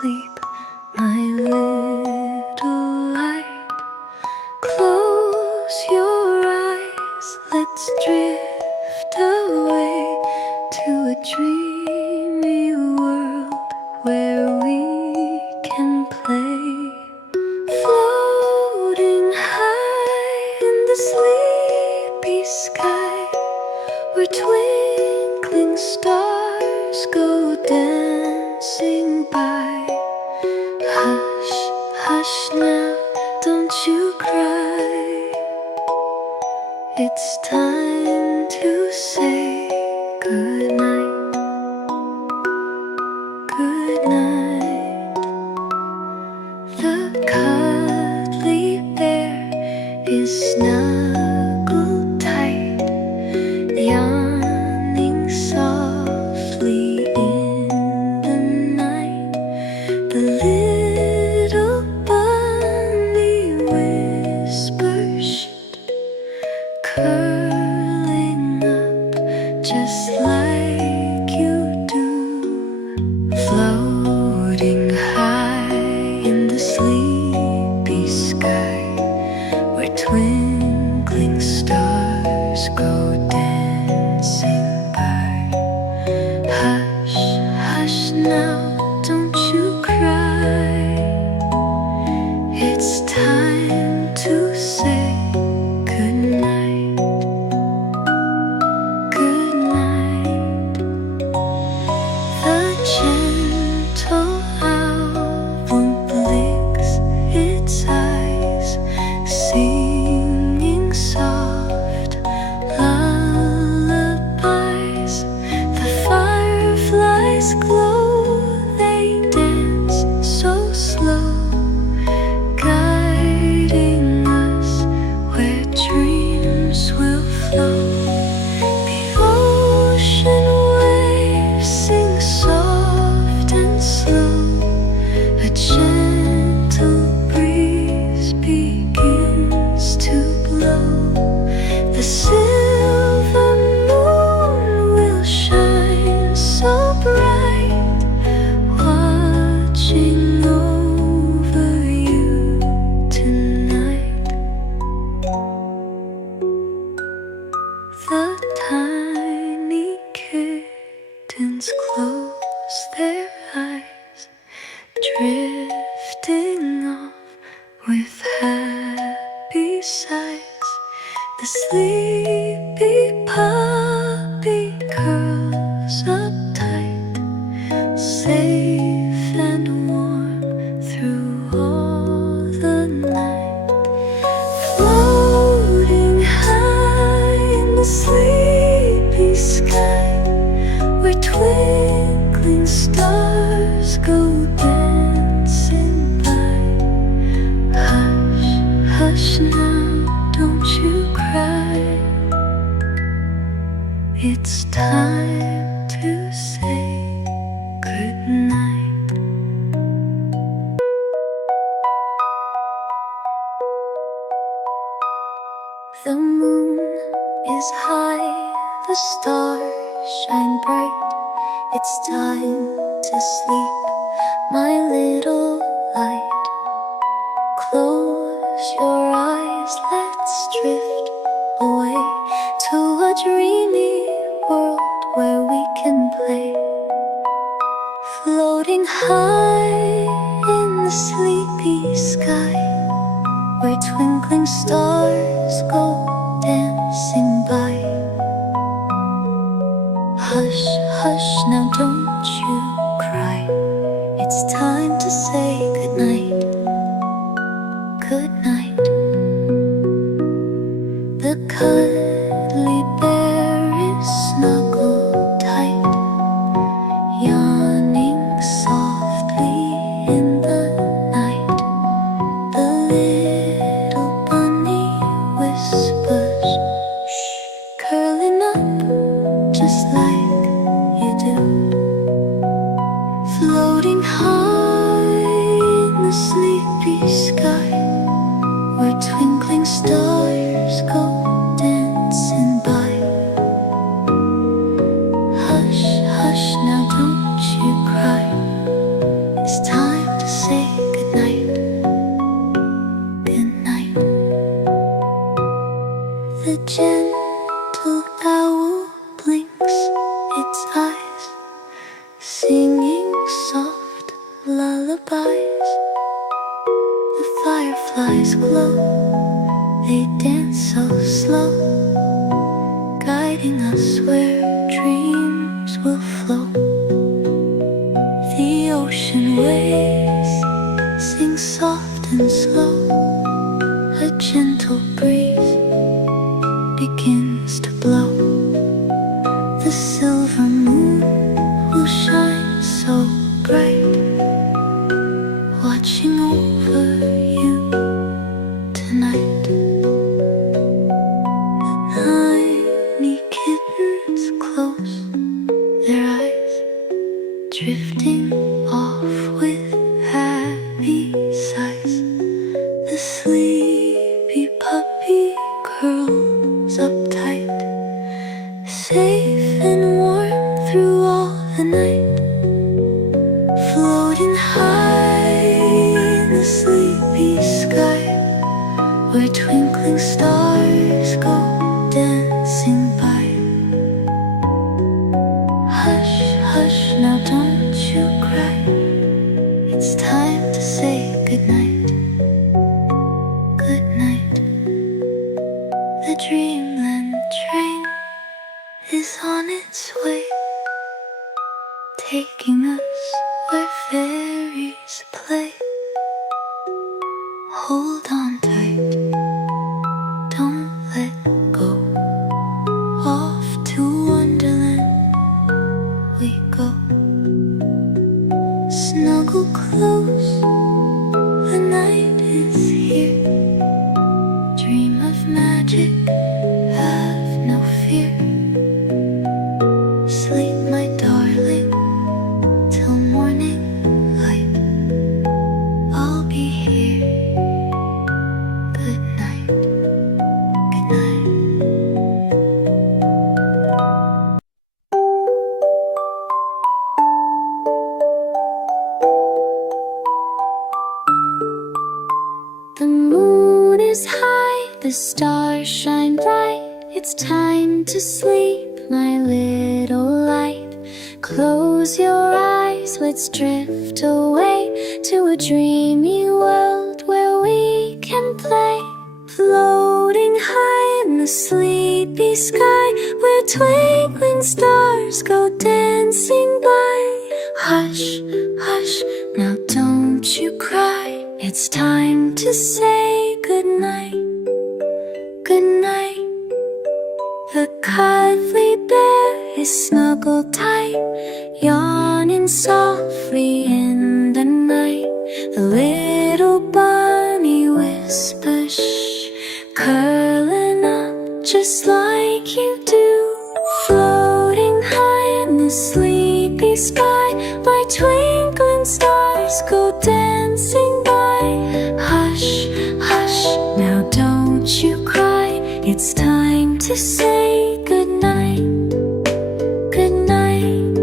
asleep, my little light. Close your eyes, let's drift away to a dreamy world where we can play. Floating high in the sleepy sky, where twinkling stars go dancing by. Hush, hush now, don't you cry. It's time to say good night. Good night. The cuddly bear is snuggled tight, yawning softly in the night. The little bunny whispers, curling up just like you do. Floating high in the sleepy sky, where twinkling stars go dancing by. Hush, hush now, don't you cry. It's time to say good night. Good night. The gentle owl blinks its eyes, singing soft lullabies. The fireflies glow, they dance so slow, guiding us where dreams will flow. The ocean waves sing soft and slow, a gentle breeze begins to blow. The silver moon will shine so bright, watching over you tonight. The tiny kittens close their eyes, drifting off with happy sighs. The sleepy puppy curls up tight, safe and warm through all the night. Floating high in the sleepy sky, where twinkling stars go dancing by. Hush, hush now, don't you cry. It's time to say good night. The moon is high, the stars shine bright. It's time to sleep, my little light. Close your eyes, let's drift away to a dreamy world where we can play. Floating high in the sleepy sky, where twinkling stars go dancing by. Hush, hush now, don't you cry. It's time to say good night. Good night. The cuddly bear is snuggled tight, yawning softly in the night. The little bunny whispers, shh, curling up just like you do. Floating high in the sleepy sky, where twinkling stars go dancing by. Hush, hush now, don't you cry. It's time lullabies. The fireflies glow, they dance so slow, guiding us where dreams will flow. The ocean waves sing soft and slow, a gentle breeze begins to blow. The silver moon will shine so bright, watching over you tonight. Tiny kittens close their eyes, drifting off with happy sighs. The sleepy puppy curls up tight, safe and warm through all the night, floating high in the sleepy sky, where twinkling stars go dancing by. Hush, hush, now don't you cry, it's time to say goodnight. Good night. The Dreamland train is on its way, taking us where fairies play. Hold on tight, don't let go. Off to Wonderland we go. Snuggle close, the night is here. Dream of magic, have no fear. Sleep, my darling, till morning light. I'll be here. Good night. Good night. The moon is high, the stars shine bright. It's time to sleep, my little light. Close your eyes, let's drift away to a dreamy world where we can play. Floating high in the sleepy sky, where twinkling stars go dancing by. Hush, hush, now don't you cry, it's time to say goodnight. Good night. The cuddly bear is snuggled tight, yawning softly in the night. The little bunny whispers, shh, curling up just like you do. Floating high in the sleepy sky, where twinkling stars go dancing by. Hush, hush, now don't you cry, it's time to say goodnight. Good night.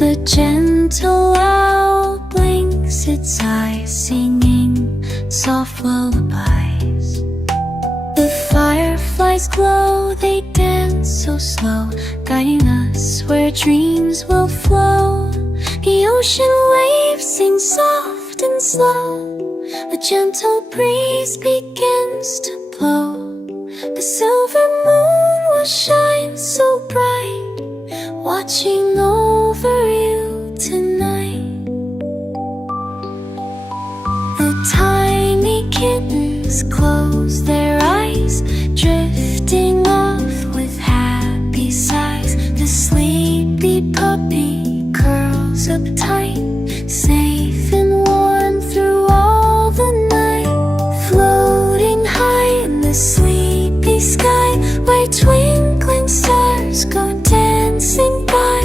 The gentle owl blinks its eyes, singing soft lullabies. The fireflies glow, they dance so slow, guiding us where dreams will flow. The ocean waves sing soft and slow, a gentle breeze begins to blow. The silver moon will shine so bright, watching over you tonight. The tiny kittens close their eyes, drifting off with happy sighs. The sleepy puppy curls up tight, safe and warm through all the night. Floating high in the sleepy sky, where twinkling stars go dancing by.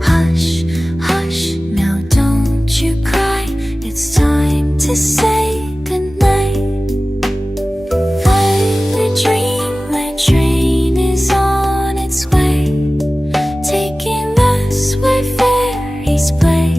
Hush, hush, now don't you cry, it's time to say goodnight. The Dreamland train is on its way, taking us where fairies play.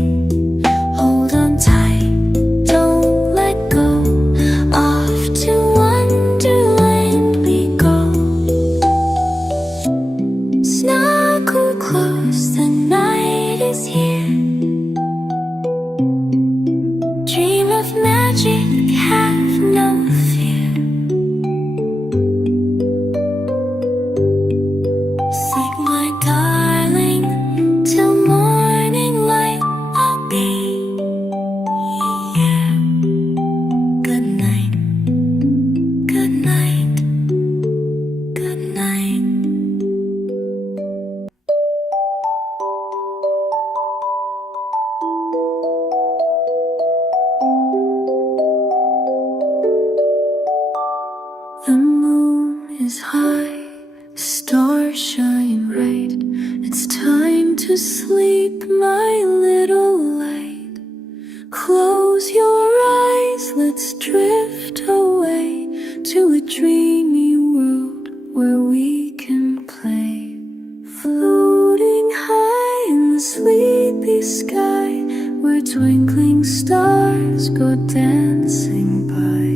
twinkling stars go dancing by.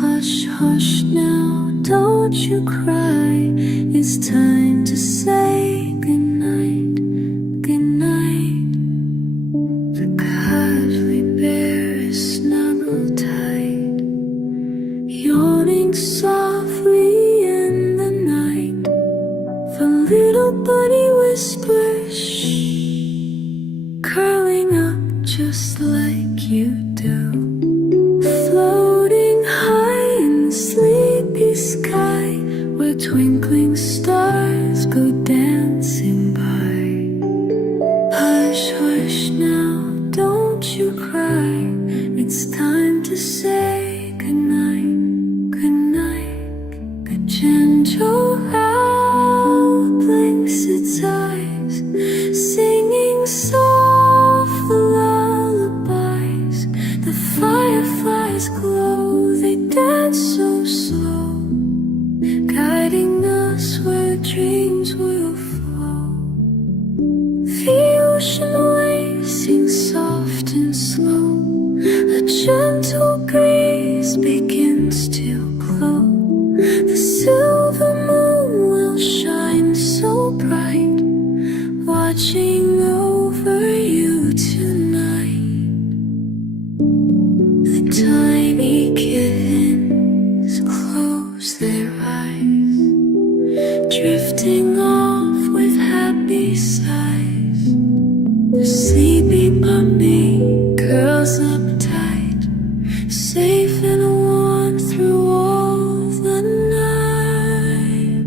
Hush, hush now, don't you cry. It's time to say goodnight, goodnight. The cuddly bear is snuggled tight, yawning softly in the night. The little bunny whispers, shh, curling up just like you do, floating high in the sleepy sky, where twinkling stars go dancing by. Hush, hush now, don't you cry. It's time to say goodnight, goodnight. A gentle owl blinks its eyes, singing soft lullabies. The fireflies glow, they dance so slow, guiding us where dreams will flow. The ocean waves sing soft and slow, a gentle breeze begins to glow. The silver moon will shine so bright, watching over you tonight. The tiny kittens close their eyes, drifting off with happy sighs. The sleepy puppy curls up tight, safe and warm through all the night,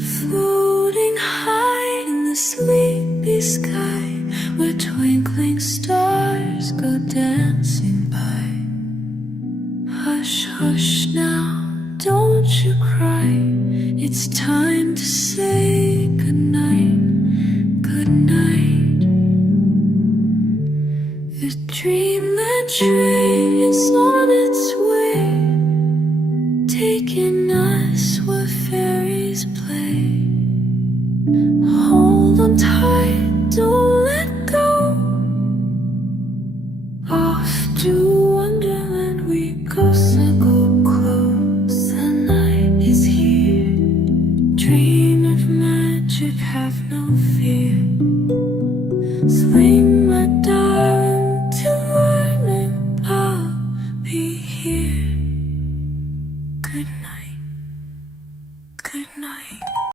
floating high in the sleepy sky, where twinkling stars go dancing by. Hush, hush now, don't you cry. It's time to say goodnight, goodnight. The Dreamland train is on its way, taking us where fairies play. Hold on tight, don't let go. Off to Wonderland we go, snuggle close. The night is here, dream of magic, have no fear.